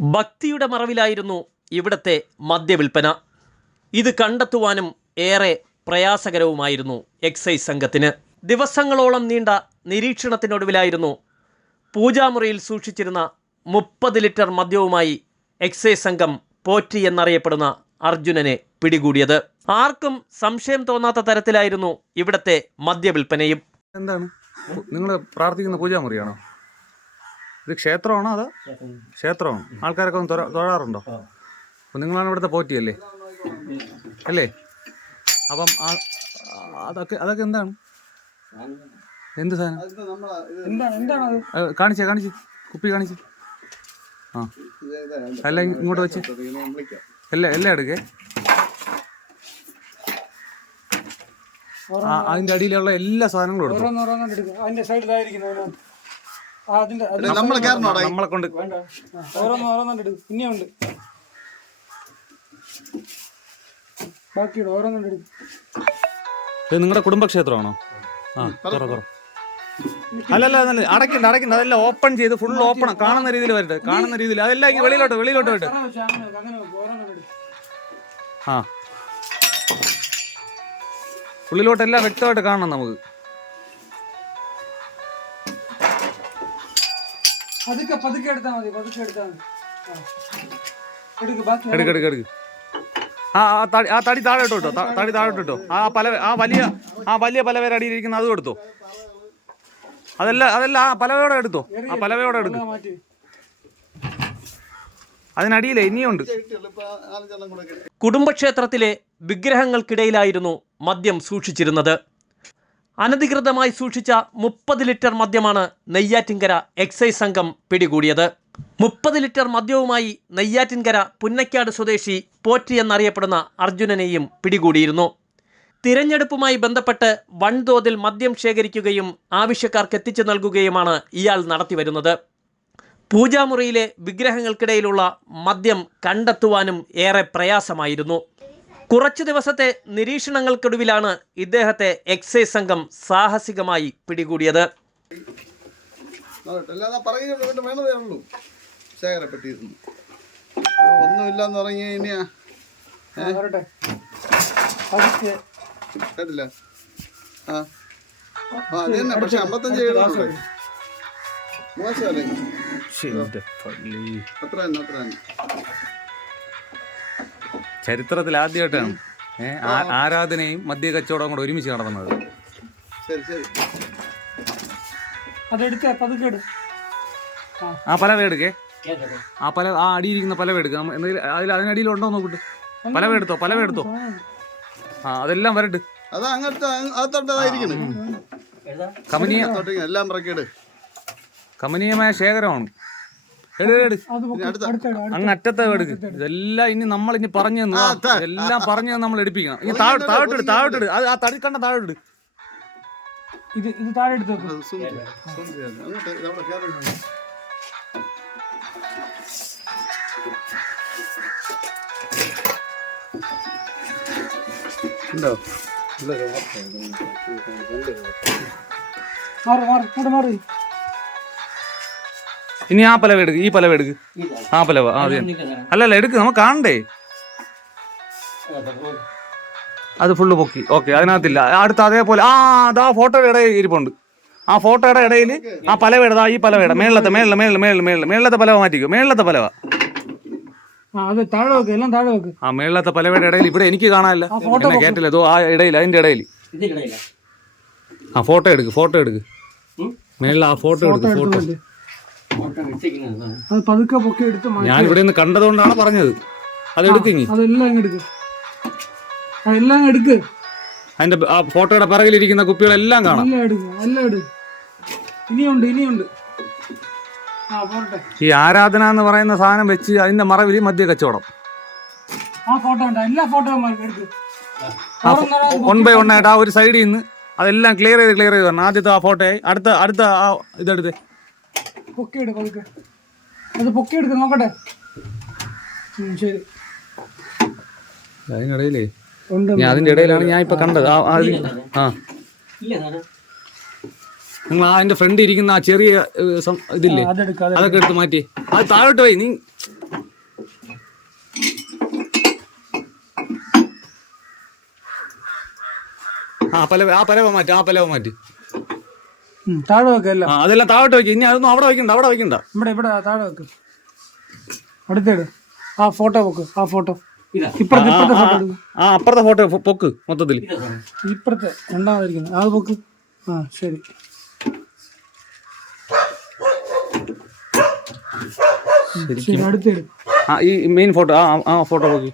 ഭക്തിയുടെ മറവിലായിരുന്നു ഇവിടത്തെ മദ്യവിൽപ്പന. ഇത് കണ്ടെത്തുവാനും ഏറെ പ്രയാസകരവുമായിരുന്നു എക്സൈസ് സംഘത്തിന്. ദിവസങ്ങളോളം നീണ്ട നിരീക്ഷണത്തിനൊടുവിലായിരുന്നു പൂജാമുറിയിൽ സൂക്ഷിച്ചിരുന്ന 30 ലിറ്റർ മദ്യവുമായി എക്സൈസ് സംഘം പോറ്റി എന്നറിയപ്പെടുന്ന അർജുനനെ പിടികൂടിയത്. ആർക്കും സംശയം തോന്നാത്ത തരത്തിലായിരുന്നു ഇവിടത്തെ മദ്യവിൽപ്പനയും. എന്താണ് നിങ്ങൾ പ്രാർത്ഥിക്കുന്ന പൂജാമുറിയാണോ? ഇത് ക്ഷേത്രമാണോ? അതോ ക്ഷേത്രമാണ്? ആൾക്കാരൊക്കെ ഒന്ന് തൊഴാറുണ്ടോ? അപ്പം നിങ്ങളാണ് ഇവിടുത്തെ പോറ്റിയല്ലേ അല്ലേ? അപ്പം അതൊക്കെ എന്താണ്? എന്ത് സാധനം? കാണിച്ച് കുപ്പി കാണിച്ച്. ആ എല്ലാം ഇങ്ങോട്ട് വെച്ച് എല്ലാം എടുക്കേ. അതിന്റെ അടിയിലുള്ള എല്ലാ സാധനങ്ങളും എടുക്കും. നമ്മളെ കൊണ്ട് ഇത് നിങ്ങളുടെ കുടുംബക്ഷേത്രമാണോ? ആ തുറ അല്ലല്ല അടയ്ക്കണ്ട അതെല്ലാം ഓപ്പൺ ചെയ്ത് ഫുൾ ഓപ്പൺ കാണുന്ന രീതിയിൽ വരട്ടെ. കാണുന്ന രീതിയിൽ അതെല്ലാം ഇങ്ങനെ വെളിയിലോട്ട് വരട്ടെ. ആ ഉള്ളിലോട്ടെല്ലാം വ്യക്തമായിട്ട് കാണണം നമുക്ക്. എടുക്ക്. ആ തടി താഴെ ഇട്ടോ. തടി താഴെ ഇട്ടോ. ആ വലിയ പലവേര അടിയിലിരിക്കുന്ന അതും എടുത്തോ. അതെല്ലാം ആ പലവയോടെ എടുത്തോ. ആ പലവയോടെ എടുക്കും. അതിനടിയിലേ ഇനിയുണ്ട്. കുടുംബക്ഷേത്രത്തിലെ വിഗ്രഹങ്ങൾക്കിടയിലായിരുന്നു മദ്യം സൂക്ഷിച്ചിരുന്നത്. അനധികൃതമായി സൂക്ഷിച്ച 30 ലിറ്റർ മദ്യമാണ് നെയ്യാറ്റിൻകര എക്സൈസ് സംഘം പിടികൂടിയത്. 30 ലിറ്റർ മദ്യവുമായി നെയ്യാറ്റിൻകര പുന്നക്കാട് സ്വദേശി പോറ്റി എന്നറിയപ്പെടുന്ന അർജുനനെയും പിടികൂടിയിരുന്നു. തിരഞ്ഞെടുപ്പുമായി ബന്ധപ്പെട്ട് വൻതോതിൽ മദ്യം ശേഖരിക്കുകയും ആവശ്യക്കാർക്ക് എത്തിച്ചു നൽകുകയുമാണ് ഇയാൾ നടത്തിവരുന്നത്. പൂജാമുറിയിലെ വിഗ്രഹങ്ങൾക്കിടയിലുള്ള മദ്യം കണ്ടെത്തുവാനും ഏറെ പ്രയാസമായിരുന്നു. കുറച്ചു ദിവസത്തെ നിരീക്ഷണങ്ങൾക്കൊടുവിലാണ് ഇദ്ദേഹത്തെ എക്സൈസ് സംഘം സാഹസികമായി പിടികൂടിയത്. ഒന്നുമില്ലെന്ന് പറഞ്ഞു കഴിഞ്ഞാ കേട്ടില്ല. അത് തന്നെ. പക്ഷെ 55 മോശമല്ലേ? അത്ര ചരിത്രത്തിൽ ആദ്യമായിട്ടാണ് ആരാധനയും മദ്യ കച്ചവടവും കൂടെ ഒരുമിച്ച് നടന്നത്. ആ പലവ എടുക്കേ. ആ അടിയിരിക്കുന്ന പലവ എടുക്കുക. എന്തെങ്കിലും അതിനടിയിൽ ഉണ്ടോ നോക്കിട്ട് പലവ എടുത്തോ. ആ അതെല്ലാം വരട്ട്. അത് അങ്ങനത്തെ കമനീയമായ ശേഖരമാണ്. അങ്ങ് അറ്റത്തെ എടുക്ക്. ഇതെല്ലാം ഇനി നമ്മൾ ഇനി പറഞ്ഞു എല്ലാം പറഞ്ഞു നമ്മൾ എടുപ്പിക്കണം. ഇനി താഴോട്ടിട്. ആ തടി കണ്ട താഴോട്ടിട്. ഇത് താഴെ എടുത്തു. ഉണ്ടോ? മാറി. ഇനി ആ പലവ എടുക്ക്. ഈ പലവ എടുക്ക്. ആ പലവ അതെ. അല്ലല്ല എടുക്ക്. നമുക്ക് കാണണ്ടേ. അത് ഫുള്ള് പൊക്കി. ഓക്കെ അതിനകത്തില്ല. അടുത്ത് അതേപോലെ അതാ ഫോട്ടോയുടെ ഇടയിൽ ഇരിപ്പുണ്ട്. ആ ഫോട്ടോയുടെ ഇടയിൽ ആ പലവ ഇടതാ. ഈ പലവയുടെ മേളത്തെ പലവ മാറ്റിക്കോ. മേളത്തെ പലവ ആ മേളത്തെ പലവയുടെ ഇടയിൽ ഇവിടെ എനിക്ക് കാണാനില്ല. എന്നെ കേട്ടില്ല. ആ ഇടയിൽ അതിന്റെ ഇടയിൽ ആ ഫോട്ടോ എടുക്ക്. മേളിൽ ആ ഫോട്ടോ എടുക്ക്. ഞാൻ ഇവിടെ നിന്ന് കണ്ടതുകൊണ്ടാണ് പറഞ്ഞത്. അത് എടുക്കിങ്ങി. അതിന്റെ ആ ഫോട്ടോയുടെ പിറകിലിരിക്കുന്ന കുപ്പികളെല്ലാം കാണാം. ഇനിയുണ്ട്. ഈ ആരാധന എന്ന് പറയുന്ന സാധനം വെച്ച് അതിന്റെ മറവിൽ മദ്യ കച്ചവടം. വൺ ബൈ വൺ ആയിട്ട് ആ ഒരു സൈഡിൽ നിന്ന് അതെല്ലാം ക്ലിയർ ചെയ്ത് വരണം. ആദ്യത്തെ ആ ഫോട്ടോയായി അടുത്ത ആ ഇതെടുത്ത് പൊക്കിയെടുക്ക നോക്കട്ടെ. ശരി. അതിനിടയിലേ അതിന്റെ ഇടയിലാണ് ഞാൻ ഇപ്പൊ കണ്ടത്. നിങ്ങൾ അതിന്റെ ഫ്രണ്ട് ഇരിക്കുന്ന ആ ചെറിയ ഇതില്ലേ അതൊക്കെ എടുത്ത് മാറ്റി. അത് താഴോട്ട് പോയി. നീ പലവ മാറ്റി താഴെ വെക്കല്ല. അതെല്ലാം താഴോട്ട് വെക്കും. ഇനി അതൊന്നും അവിടെ വെക്കണ്ട. ഇവിടെ താഴെ വെക്ക്. അടുത്തേട് ആ ഫോട്ടോ വെക്ക്. ആ ഫോട്ടോ ഇപ്പുറത്തെ ഫോട്ടോ എടുക്കും. അപ്പുറത്തെ ഫോട്ടോ പൊക്ക് മൊത്തത്തിൽ. ഇപ്പുറത്തെ രണ്ടാമതിരിക്കുന്നത് അത് പൊക്ക്. ശരി. ശരി അടുത്തേട്. ഈ മെയിൻ ഫോട്ടോ ആ ഫോട്ടോ പൊക്കി.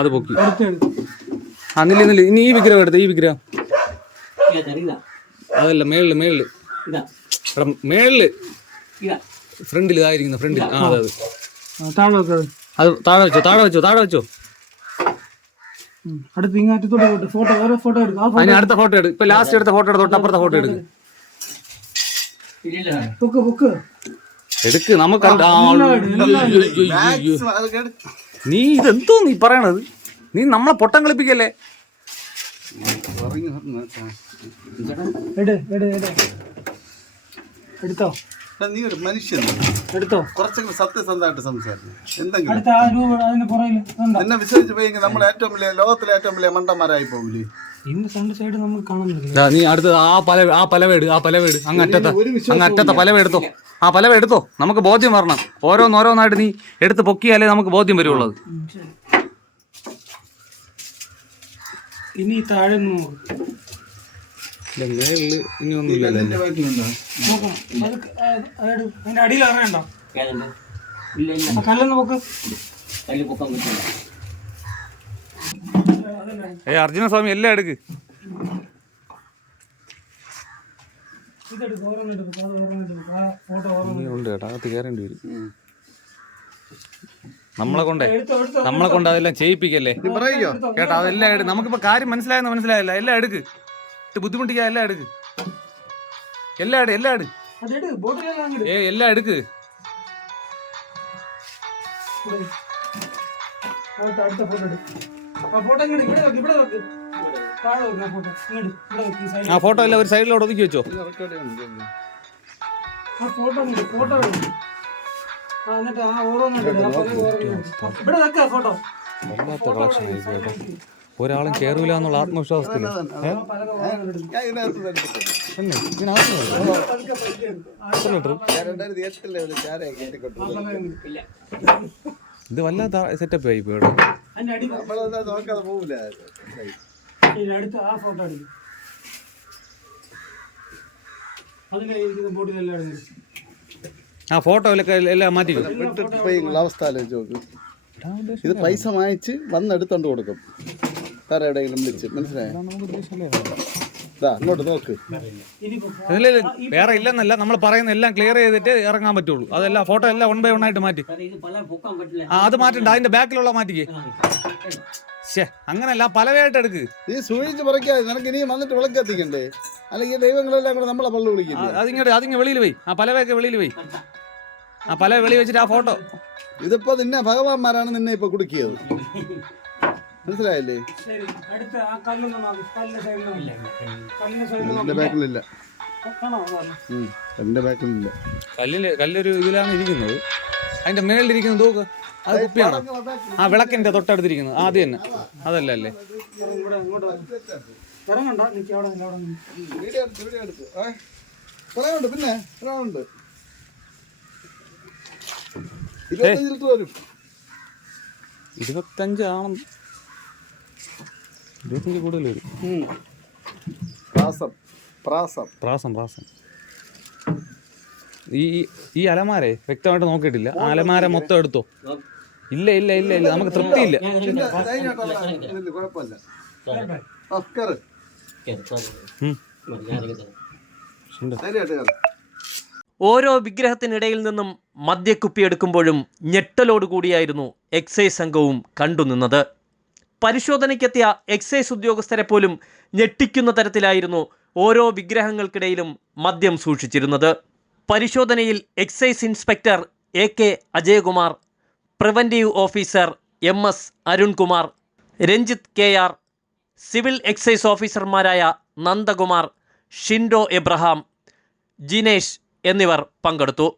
അത് പൊക്കി. അടുത്തേട്. നില്ല ഇനി ഈ വിഗ്രഹം എടുത്ത്. ഈ വിഗ്രഹം അതല്ല മേളില് മേളില് ഫ്രണ്ടിൽ ഇതായിരിക്കുന്ന ഫ്രണ്ടിൽ. അതെ താഴെ വെക്കത്. അത് താഴെ വെച്ചോ. അടുത്ത് ഇങ്ങാറ്റത്തോടെ പോയിട്ട് ഫോട്ടോ ഓരോ ഫോട്ടോ എടുക്കും. അതിന് അടുത്ത ഫോട്ടോ എടുക്കും. ഇപ്പൊ ലാസ്റ്റ് എടുത്ത ഫോട്ടോ തൊട്ട് അപ്പുറത്തെ ഫോട്ടോ എടുക്കും. എടുക്ക്. നമുക്ക് നീ ഇതെന്തോ നീ പറയണത്? നീ നമ്മളെ പൊട്ടം കളിപ്പിക്കല്ലേ? എടുത്തോ. നീ ഒരു മനുഷ്യൻ എടുത്തോ. കുറച്ചെങ്കിലും സത്യസന്ധമായിട്ട് സംസാരിക്കും. എന്തെങ്കിലും എന്നെ വിശ്വസിച്ച് പോയെങ്കിൽ നമ്മൾ ഏറ്റവും വലിയ ലോകത്തിലെ ഏറ്റവും വലിയ മണ്ടന്മാരായി പോകില്ലേ? സൈഡ് നമുക്ക് കാണുന്നില്ല. നീ അടുത്ത് ആ പലവേട് അങ്ങറ്റത്തെ പലവ എടുത്തോ. ആ പലവ എടുത്തോ. നമുക്ക് ബോധ്യം വരണം. ഓരോന്നോരോന്നായിട്ട് നീ എടുത്ത് പൊക്കിയാലേ നമുക്ക് ബോധ്യം വരുള്ളൂ. ഇനി താഴെ ഇനി ഒന്നുമില്ല. അതിന്റെ അടിയിൽ അറിയണ്ടോ? കല്ലൊന്ന് പൊക്ക്. അർജുന സ്വാമി എല്ലാം എടുക്ക്. ഉണ്ട് കേട്ടോ. അകത്ത് കയറേണ്ടി വരും. നമ്മളെ കൊണ്ട് അതെല്ലാം ചെയ്യിപ്പിക്കല്ലേ കേട്ടോ. അതെല്ലാം എടുക്ക്. നമുക്കിപ്പോ കാര്യം മനസ്സിലായില്ല. എല്ലാം എടുക്ക്. ബുദ്ധിമുട്ടിക്കാ. എല്ലാം എടുക്ക്. എല്ലാം എടുക്ക്. ആ ഫോട്ടോ എല്ലാം ഒരു സൈഡിലോട്ട് ഒതുക്കി വെച്ചോ. വല്ലാത്ത കളക്ഷൻ ആയിരിക്കും കേട്ടോ. ഒരാളും കേറൂല എന്നുള്ള ആത്മവിശ്വാസത്തില് ഇത് വല്ലാത്ത സെറ്റപ്പ് ആയി പോയി. ആ ഫോട്ടോ എല്ലാം മാറ്റി. അവസ്ഥ ആലോചിച്ച് നോക്ക്. ഇത് പൈസ വാങ്ങിച്ച് വന്നെടുത്തോണ്ട് കൊടുക്കും. വേറെ എവിടെയെങ്കിലും വിളിച്ച്. മനസ്സിലായോ? അങ്ങോട്ട് നോക്ക്. വേറെ ഇല്ലെന്നല്ല, നമ്മൾ പറയുന്ന എല്ലാം ക്ലിയർ ചെയ്തിട്ട് ഇറങ്ങാൻ പറ്റുള്ളൂ. അതെല്ലാം ഫോട്ടോ എല്ലാം 1 by 1 ആയിട്ട് മാറ്റി. അത് മാറ്റണ്ട. അതിന്റെ ബാക്കിലുള്ള മാറ്റിക്കേ. അങ്ങനല്ല, പലവയായിട്ട് എടുക്ക്. നീ സൂക്ഷിച്ച് പറയ്ക്കാതെ. നിനക്ക് ഇനിയും വന്നിട്ട് വിളക്ക് എത്തിക്കണ്ടേ? അല്ലെങ്കിൽ ദൈവങ്ങളെല്ലാം കൂടെ നമ്മളെ പള്ളു വിളിക്കില്ലേ? അതിങ്ങ് വെളിയിൽ പോയി. ആ പലവയൊക്കെ വെളിയിൽ പോയി. ആ പല വെളി വെച്ചിട്ട് ആ ഫോട്ടോ. ഇതിപ്പോ നിന്നെ ഭഗവാന്മാരാണ് നിന്നെ ഇപ്പൊ കുടുക്കിയത്. മനസ്സിലായില്ലേ? എന്റെ ബാക്കിലില്ല. എന്റെ ബാക്കിലില്ല. കല്ലൊരു ഇതിലാണ് ഇരിക്കുന്നത്. അതിന്റെ മേളിലിരിക്കുന്നത് നോക്ക്. അത് കുപ്പിയാണോ? ആ വിളക്കിന്റെ തൊട്ടടുത്തിരിക്കുന്നത് ആദ്യം തന്നെ. അതല്ല അല്ലേ? പിന്നെ 25 ലിറ്റർ വരും. 25 ആണം. 25 കൂടുതൽ വരും. പ്രാസം. ഈ അലമാരെ വ്യക്തമായിട്ട് നോക്കിയിട്ടില്ല. അലമാര മൊത്തം എടുത്തോ? ഇല്ല, നമുക്ക് തൃപ്തിയില്ല. ഓരോ വിഗ്രഹത്തിനിടയിൽ നിന്നും മദ്യക്കുപ്പി എടുക്കുമ്പോഴും ഞെട്ടലോടുകൂടിയായിരുന്നു എക്സൈസ് സംഘവും കണ്ടുനിന്നത്. പരിശോധനയ്ക്കെത്തിയ എക്സൈസ് ഉദ്യോഗസ്ഥരെ പോലും ഞെട്ടിക്കുന്ന തരത്തിലായിരുന്നു ഓരോ വിഗ്രഹങ്ങൾക്കിടയിലും മദ്യം സൂക്ഷിച്ചിരുന്നത്. പരിശോധനയിൽ excise inspector AK Ajayakumar, preventive officer MS Arunkumar, Ranjith KR, civil excise ഓഫീസർമാരായ നന്ദകുമാർ, ഷിൻഡോ എബ്രഹാം, ജിനേഷ് എന്നിവർ പങ്കെടുത്തു.